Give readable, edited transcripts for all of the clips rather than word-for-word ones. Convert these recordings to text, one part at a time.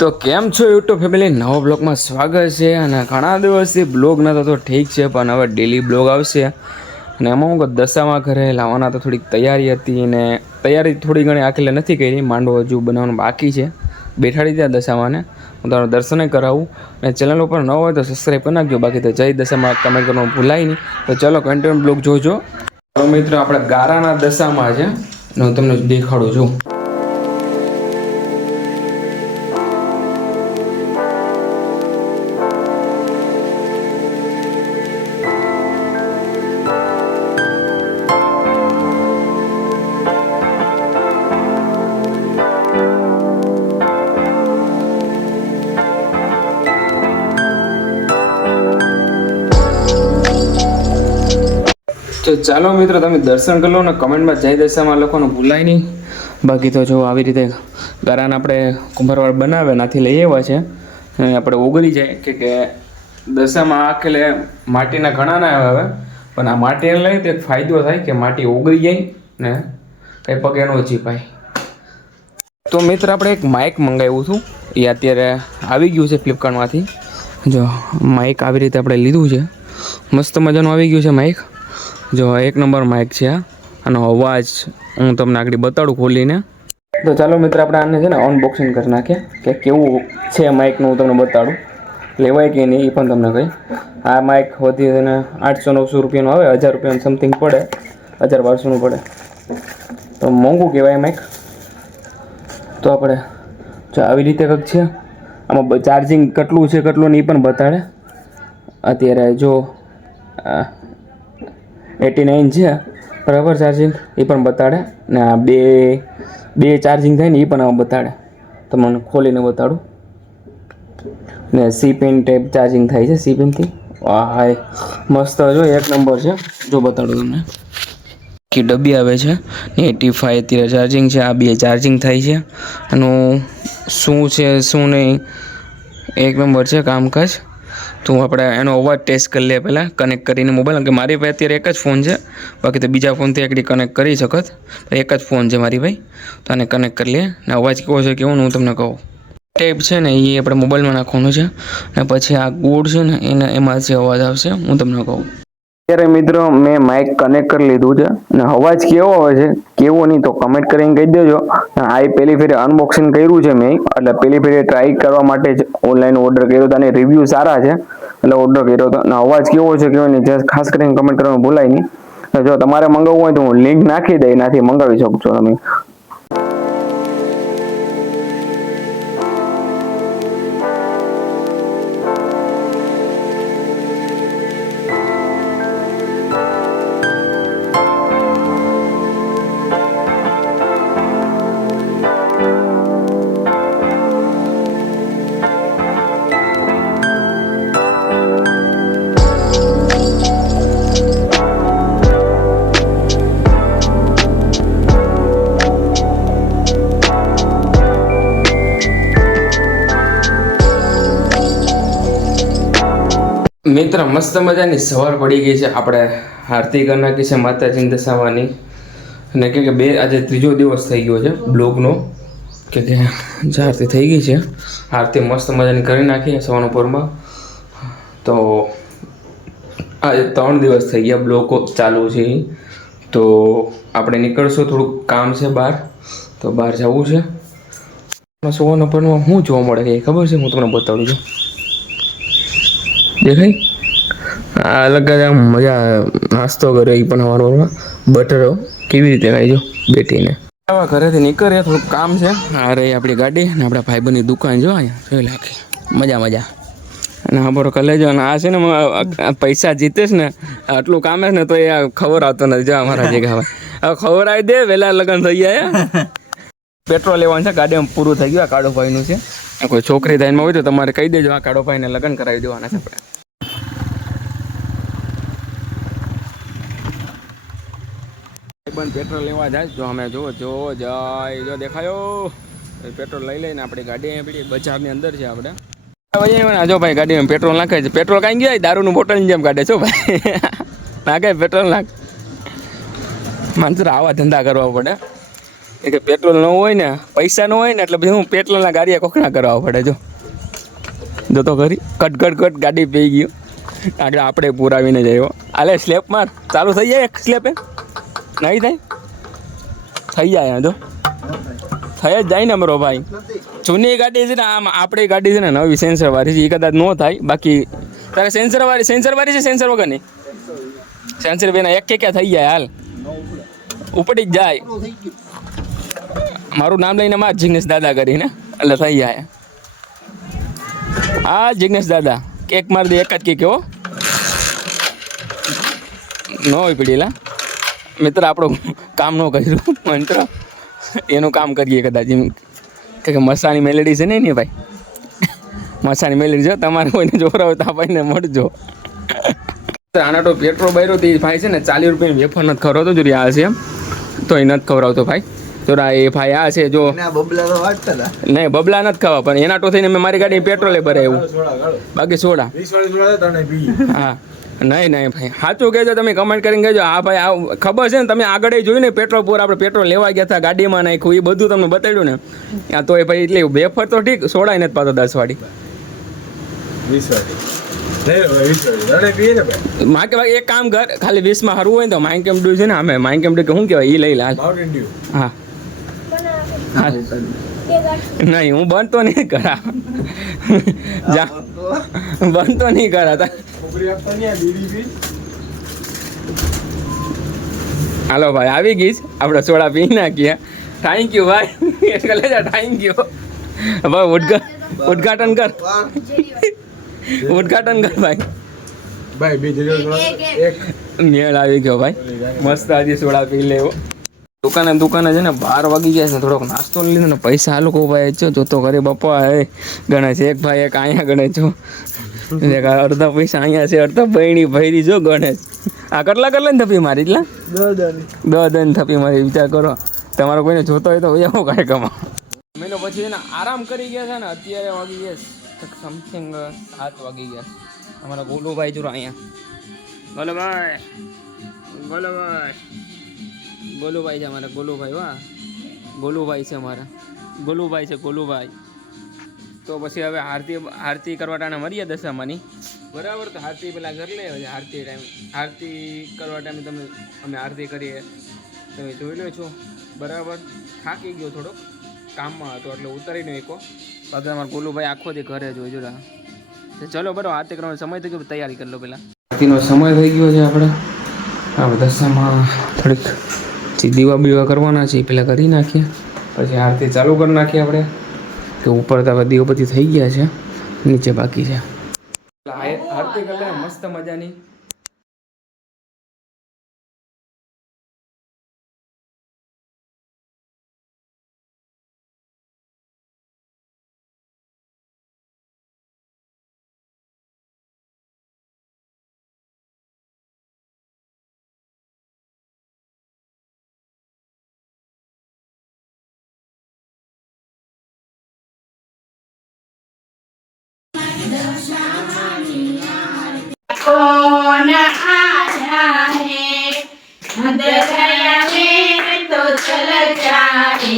તો કેમ છો યુટ્યુબ ફેમિલી, નવો બ્લોગમાં સ્વાગત છે. અને ઘણા દિવસથી બ્લોગ નહોતો તો ઠીક છે, પણ હવે ડેલી બ્લોગ આવશે. અને એમાં હું દશામાં ઘરે લાવવાના તો થોડીક તૈયારી હતી, અને તૈયારી થોડી ઘણી આખી નથી કરી. માંડવો હજુ બનાવવાનું બાકી છે. બેઠાડી ત્યાં દશામાંને હું તારું દર્શન કરાવું. અને ચેનલ ઉપર ન હોય તો સબસ્ક્રાઈબ કરી નાખજો. બાકી તો જય દશામાં કમેન્ટ કરવાનું ભૂલાય નહીં. તો ચલો કન્ટિન્યુ બ્લોગ જોજો. તો મિત્રો આપણે ગારાના દશામાં છે, અને હું તમને દેખાડું છું. તો ચાલો મિત્રો, તમે દર્શન કરી લો ને કમેન્ટમાં જય દશામાં લખવાનું ભૂલાય નહીં. બાકી તો જો આવી રીતે ગારાને આપણે કુંભારવાડ બનાવે નાથી લઈ આવ્યા છે. આપણે ઓગળી જાય કે દશામાં આખેલે માટીના ઘણા ના આવે, પણ આ માટીને લઈ તો એક ફાયદો થાય કે માટી ઓગળી જાય ને કંઈ પગે ન ચીપાય. તો મિત્ર આપણે એક માઇક મંગાવ્યું હતું, એ અત્યારે આવી ગયું છે ફ્લિપકાર્ટમાંથી. જો માઇક આવી રીતે આપણે લીધું છે, મસ્ત મજાનું આવી ગયું છે માઇક. જો એક નંબર માઇક છે આનો અવાજ હું તમને આગળ બતાડું ખોલીને. તો ચાલો મિત્ર આપણે આને છે ને અનબોક્સિંગ કરી નાખીએ કે કેવું છે માઇકનું. હું તમને બતાડું લેવાય કે નહીં એ પણ તમને કહી. આ માઇક વધી અને 800-900 રૂપિયાનું આવે, 1000 રૂપિયાનું સમથિંગ પડે, 1000-1200નું પડે. તો મોંઘું કહેવાય માઇક. તો આપણે જો આવી રીતે કંઈક છે. આમાં ચાર્જિંગ કેટલું છે કેટલું નહીં પણ બતાડે. અત્યારે જો 89 છે બરાબર ચાર્જિંગ, એ પણ બતાડે. ને આ બે ચાર્જિંગ થાય ને એ પણ બતાડે. તો મને ખોલીને બતાડું. ને સી પિન ટાઈપ ચાર્જિંગ થાય છે સી પિનથી. હાય મસ્ત, જો એક નંબર છે. જો બતાડું તમને કે ડબ્બી આવે છે ને 85 અત્યારે ચાર્જિંગ છે. આ બે ચાર્જિંગ થાય છે. આનું શું છે શું નહીં એક નંબર છે કામકાજ. તો આપણે એનો અવાજ ટેસ્ટ કરી લઈએ પહેલાં કનેક્ટ કરીને મોબાઈલ. કે મારી પાસે અત્યારે એક જ ફોન છે, બાકી તો બીજા ફોનથી એકડી કનેક્ટ કરી શકત. એક જ ફોન છે મારી ભાઈ, તો આને કનેક્ટ કરી લઈએ. ને અવાજ કેવો છે કેવો હું તમને કહું. ટેપ છે ને એ આપણે મોબાઈલમાં નાખવાનું છે, અને પછી આ કોડ છે ને એમાંથી અવાજ આવશે. હું તમને કહું. અત્યારે મિત્રો મેં માઇક કનેક્ટ કરી લીધું છે, અને અવાજ કેવો આવે છે કેવો નહીં તો કમેન્ટ કરીને કહી દેજો. આ પહેલી ફેરે અનબોક્સિંગ કર્યું છે મેં, એટલે પહેલી ફેરે ટ્રાય કરવા માટે જ ઓનલાઈન ઓર્ડર કર્યો હતો. અને રિવ્યૂ સારા છે એટલે ઓર્ડર કર્યો હતો. અને અવાજ કેવો છે કેવો નહીં ખાસ કરીને કમેન્ટ કરવાનું ભૂલાય નહીં. જો તમારે મંગાવવું હોય તો હું લિંક નાખી દઈ, એનાથી મંગાવી શકશો તમે. મિત્ર મસ્ત મજાની સવાર પડી ગઈ છે. આપણે આરતી કરી નાખી છે માતાજીની દશામાંની. અને કે આજે ત્રીજો દિવસ થઈ ગયો છે બ્લોગનો, કે આરતી થઈ ગઈ છે. આરતી મસ્ત મજાની કરી નાખી સવારના પોરમાં. તો આજે 3 દિવસ થઈ ગયા બ્લોગ ચાલુ છે. તો આપણે નીકળશું, થોડુંક કામ છે બહાર, તો બહાર જવું છે. સવારના પોરમાં શું જોવા મળે કે ખબર છે? હું તમને બતાડું છું. દેખાય આ અલગ જ આમ મજા. નાસ્તો કર્યો એ પણ સવારમાં બટરો કેવી રીતે ખાઈ જો બેટીને. ઘરેથી નીકળીએ, થોડુંક કામ છે. આ રહી આપણી ગાડી ને આપણા ભાઈબંધની દુકાન જો અહીંયા જોઈ લાગે. મજા અને ખબર કલે જો. અને આ છે ને પૈસા જીતેશ ને આટલું કામ ને તો એ ખબર આવતો નથી. જો અમારા જગ્યા હવે ખબર આવી દે વહેલા લગ્ન થઈ જાય. પેટ્રોલ લેવાનું છે, ગાડીમાં પૂરું થઈ ગયું. આ કાળુભાઈનું છે. કોઈ છોકરી ધ્યાનમાં હોય તો તમારે કહી દેજો, આ કાળુભાઈને લગ્ન કરાવી દેવાના છે આપણે. પણ પેટ્રોલ લેવા જાય જો અમે જો જાય જો દેખાયો પેટ્રોલ લઈ લઈને આપણી ગાડી આપણી બજારની અંદર છે. આપણે જો ભાઈ ગાડીમાં પેટ્રોલ નાખે છે. પેટ્રોલ કાંઈ ગયા દારૂનું બોટલની જેમ કાઢે છો ભાઈ. નાખે પેટ્રોલ નાખ. માણસો આવા ધંધા કરવા પડે. કે પેટ્રોલ ન હોય ને પૈસા ન હોય ને એટલે પછી હું પેટ્રોલના ગાડીયા કોખણા કરવા પડે જો તો ખરી કટ ગાડી પી ગયું આગળ આપણે પુરાવીને જયો આલે સ્લેપ માર ચાલુ થઈ જાય એક સ્લેપે નહીં થઈ જાય જો થઈ જ જાય ને મારો ભાઈ જૂની ગાડી છે ને આમ આપણી ગાડી છે ને નવી સેન્સર વાળી છે એ કદાચ ન થાય બાકી તારે સેન્સર વાળી છે સેન્સર વગરની સેન્સર બેના એક ક્યાં થઈ જાય હાલ ઉપડી જ જાય મારું નામ લઈને માર જિગ્નેશ દાદા કરીને એટલે થઈ જાય હા જિગ્નેશ દાદા કેક માર દે એક જ કેક હો ન હોય પીડીલા મિત્ર આપણું કામ ન કર્યું મંત્ર એનું કામ કરીએ કદાચ એમ કે મસાની મેલેડી છે ને ભાઈ મસાની મેલેડી જો તમારે કોઈને જોરાવ તો ભાઈને મળજો આના તો પેટ્રોલ બાયરો તે ભાઈ છે ને 40 રૂપિયાની વેફર નથી ખવડાવતો જો આ છે તો એ નથી ખવડાવતો ભાઈ જોરા એ ભાઈ આ છે જો નહીં બબલા નથી ખાવા પણ એના તો થઈને મેં મારી ગાડી પેટ્રોલે ભરાયું બાકી સોડા હા નહીં ભાઈ સાચું કહેજો તમે કમેન્ટ કરીને કહેજો હા ભાઈ આ ખબર છે ને તમે આગળ જોયું ને પેટ્રોલ પૂર આપણે પેટ્રોલ લેવા ગયા હતા ગાડીમાં નાખ્યું એ બધું તમને બતાવ્યું ને આ તો એ ભાઈ એટલે વેફર તો ઠીક સોડા નથી પાતો 10 વાળી 20 વાળી માકે ભાઈ એક કામ કર ખાલી 20 માં હરવું હોય ને તો માઇન કેમ ડ્યુ છે ને અમે માઇન કેમ ડ્યુ શું કહેવાય એ લઈ લે હા નહીં હું બંધ તો નહીં કરા જા બંધ તો નહીં કરા હાલો ભાઈ આવી ગઈ આપણે સોડા પી નાખીએ થેન્ક યુ ભાઈ એટલે થેન્ક યુ ભાઈ ઉદઘાટન કર ભાઈ મેળ આવી ગયો ભાઈ મસ્ત આજે સોડા પી લેવો દુકાને છે ને 12 વાગી ગયા છે થોડોક નાસ્તો લીધો ને પૈસા આ લોકો ભાઈ છો જોતો કરે બાપા હે ગણેશ એક ભાઈ એક અહીંયા ગણેશ છો અડધા પૈસા અહીંયા છે અડધા બહેણી ભૈરી જો ગણેશ આ કેટલા ને થપી મારી એટલા 10 થપી મારી વિચાર કરો તમારો કોઈને જોતો હોય તો એવો કાર્યક્રમ મહિનો પછી એને આરામ કરી ગયા છે ને અત્યારે વાગી ગયા સમથિંગ 7 વાગી ગયા અમારા ગોલુભાઈ જો અહીંયા ગોલુભાઈ છે અમારા ગોલુભાઈ છે અમારા ગોલુભાઈ તો પછી હવે આરતી કરવા ટાણે મળીએ દશામાની બરાબર તો આરતી પેલા કરી લે આરતી કરવા ટાઈમે અમે આરતી કરીએ તમે જોઈ લો છો બરાબર થાકી ગયો થોડોક કામમાં હતો એટલે ઉતરી નહીં કહો બાકી અમારા ગોલુભાઈ આખો દી ઘરે જોઈ જોડા ચલો બરાબર આરતી કરવાનો સમય થઈ ગયો તૈયારી કરી લો પેલા આરતીનો સમય થઈ ગયો છે આપણે દશામાં થોડીક દીવા બીવા કરવાના છે પેલા કરી નાખીએ પછી આરતી ચાલુ કરી નાખીએ આપણે કે ઉપર તો હવે દીવો બધી થઈ ગયા છે નીચે બાકી છે આરતી કરી લે મસ્ત મજાની कौन आया है दरिया में तो चल जाए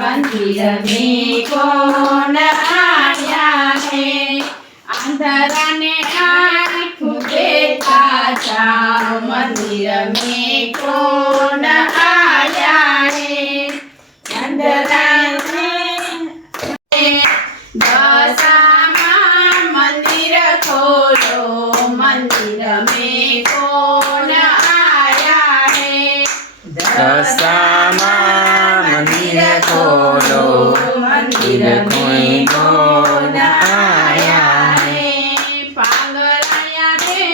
मंदिर में कौन आया है अंधरा ने आँख देखा जाओ मंदिर में कौन आया है अंधरा दशामा मंदिर खोलो मंदिर में कौन आया है दशामा मंदिर खोलो मंदिर में कौन आया है पागलाया रे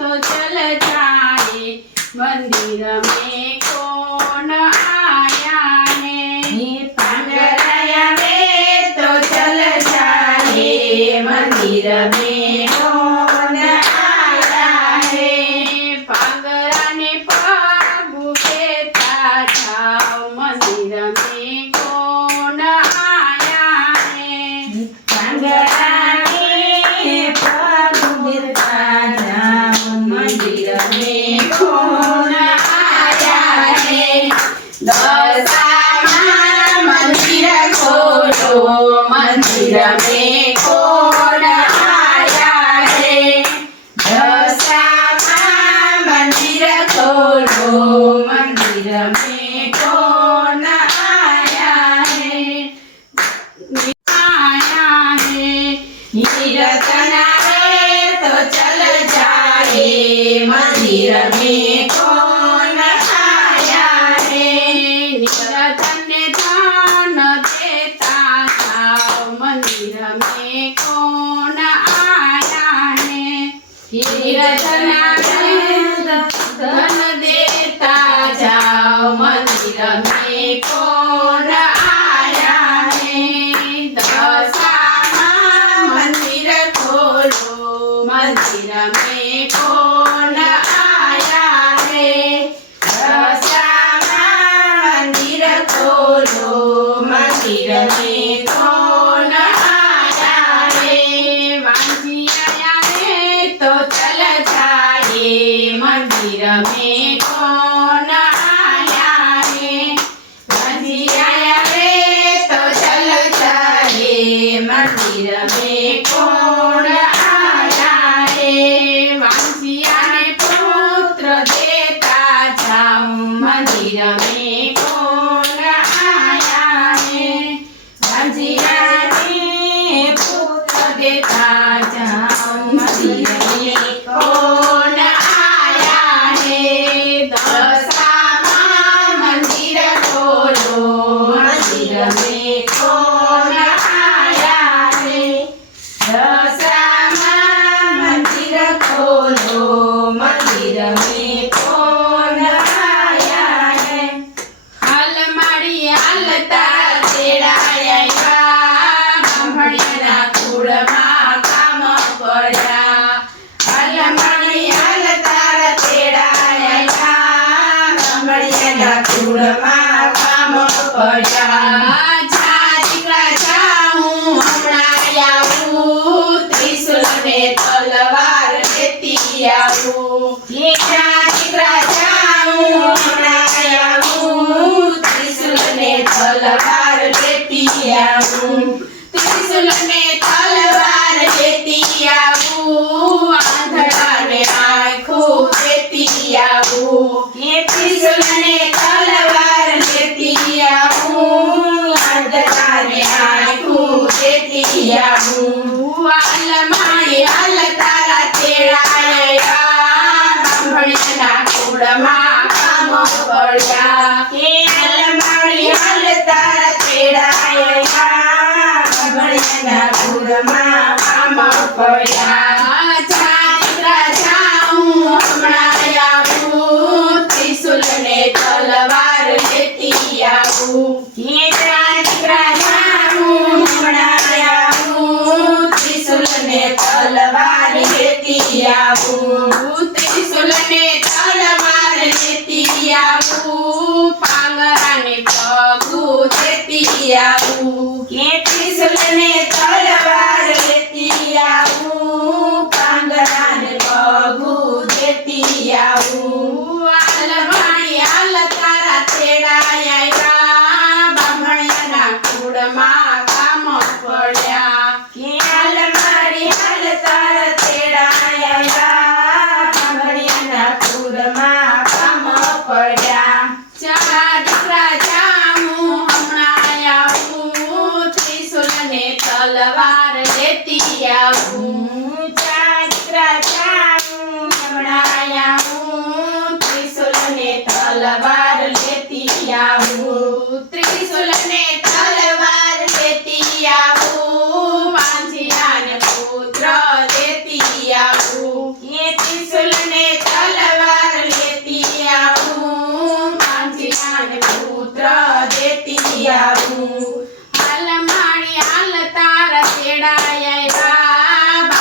तो चल जाए मंदिर में कौन आया है पागलाया रे तो चल जाए मंदिर में कौन आया है पागला ने प्रभु कहता जाओ मंदिर में कौन आया है पागला ने प्रभु कहता जाओ मंदिर में कौन आया है दशामा मंदिर में कौन आया है दशामा मंदिर खोलो मंदिर में कौन आया है नीरजना है तो चल जाए मंदिर में कौन आया है नीरजन दान देता जाओ मंदिर में कौन आया है नीरजना धन देता जाओ मंदिर में कौन आया है दशामा मंदिर खोलो मंदिर में कौन आया है दशामा मंदिर खोलो मंदिर में कौन आया है वांझी आया है तो चल जाए मंदिर में कौन आया है वांझी आया है तो चल जाए मंदिर में कौन आया है वांझिया ने पुत्र देता जाऊं मंदिर में कौन आया है वांझिया ने पुत्र देता जाऊं मंदिर में कौन आया है दशामा मंदिर खोलो मंदिर में कौन आया है दशामा मंदिर खोलो मंदिर में कौन आया है अलमारी हालता तेड़ाया ब्राह्मणियाना કુળમાં કામ પડ્યા अलमारी हालता તેડાયા બ્રાહ્મણિયાના કુળમાં કામ પડ્યા જા દીકરા જાઉં હમણાં આવું ત્રિશુલ ને તલવાર લેતી આવું જા દીકરા જાઉં હમણાં આવું ત્રિશુલ ને તલવાર લેતી આવું ત્રિશુલ ને તલવાર લેતી આવું આંધળાને આંખો દેતી આવું ત્રિશુલ ને તલવાર લેતી આવું આંધળાને આંખો દેતી આવું આલમારી હાલ તારા તેડાયા બ્રાહ્મણના કુળમાં કામ પડ્યા આલમારી હાલ તારા તેડાયા બ્રાહ્મણના કુળમાં કામ પડ્યા જા દીકરા જાઉં હમણાં આવું ત્રિશુલ ને તલવાર લેતી આવું જા દીકરા જાઉં હમણાં આવું ત્રિશુલ ને તલવાર લેતી આવું ત્રિશુલ ને તલવાર લેતી આવું પાંગરાને પગું દેતી આવું ત્રિશુલ ને તલવાર લેતી આવું પાંગરાને પગું દેતી આવું આલમારી હાલ તારા તેડાયા બ્રાહ્મણિયાના કુળમાં કામ પડ્યા આલમારી હાલ તારા તેડાયા બ્રાહ્મણિયાના કુળમાં કામ પડ્યા જા દીકરા જાઉં હમણાં આવું ત્રિશુલ ને તલવાર લેતી આવું જા દીકરા જાઉં હમણાં આવું ત્રિશુલ ને તલવાર લેતી આવું ત્રિશુલ ને તલવાર લેતી આવું વાંઝિયાને પુત્ર દેતી આવું ત્રિશુલ ને તલવાર લેતી આવું વાંઝિયાને પુત્ર દેતી આવું હાલ મારી હાલ તારા તેડાયા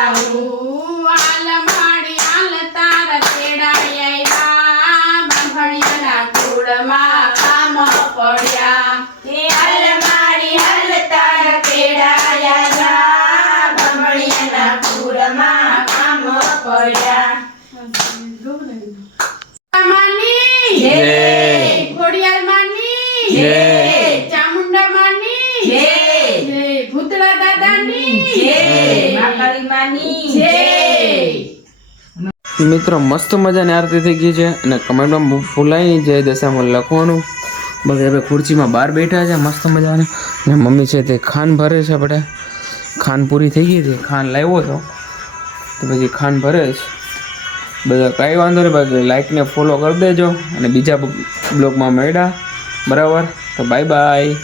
જાઉં હાલ માડી હાલ તારા તેડાય આવ્યા બાંભણિયાના કુળમાં કામ પડ્યા હે હાલ માડી હાલ તારા તેડાય આવ્યા બાંભણિયાના કુળમાં કામ પડ્યા માની જય. ખોડિયાર માની જય. ચામુંડા માની જય. જય ભૂતળા દાદાની જય. મહાકાળી માની જય. મિત્રો મસ્ત મજાની આરતી થઈ ગઈ છે અને કમેન્ટમાં ભૂલાય નહીં જય દશામાં લખવાનું. બાકી હવે ખુરશીમાં બહાર બેઠા છે મસ્ત મજાને ને મમ્મી છે તે ખાંડ ભરે છે આપણે. ખાંડ પૂરી થઈ ગઈ હતી, ખાંડ લાવ્યો હતો તો પછી ખાંડ ભરે છે બધા. કાંઈ વાંધો નહીં, બાકી લાઈકને ફોલો કરી દેજો અને બીજા બ્લોગમાં મળ્યા બરાબર. તો બાય બાય.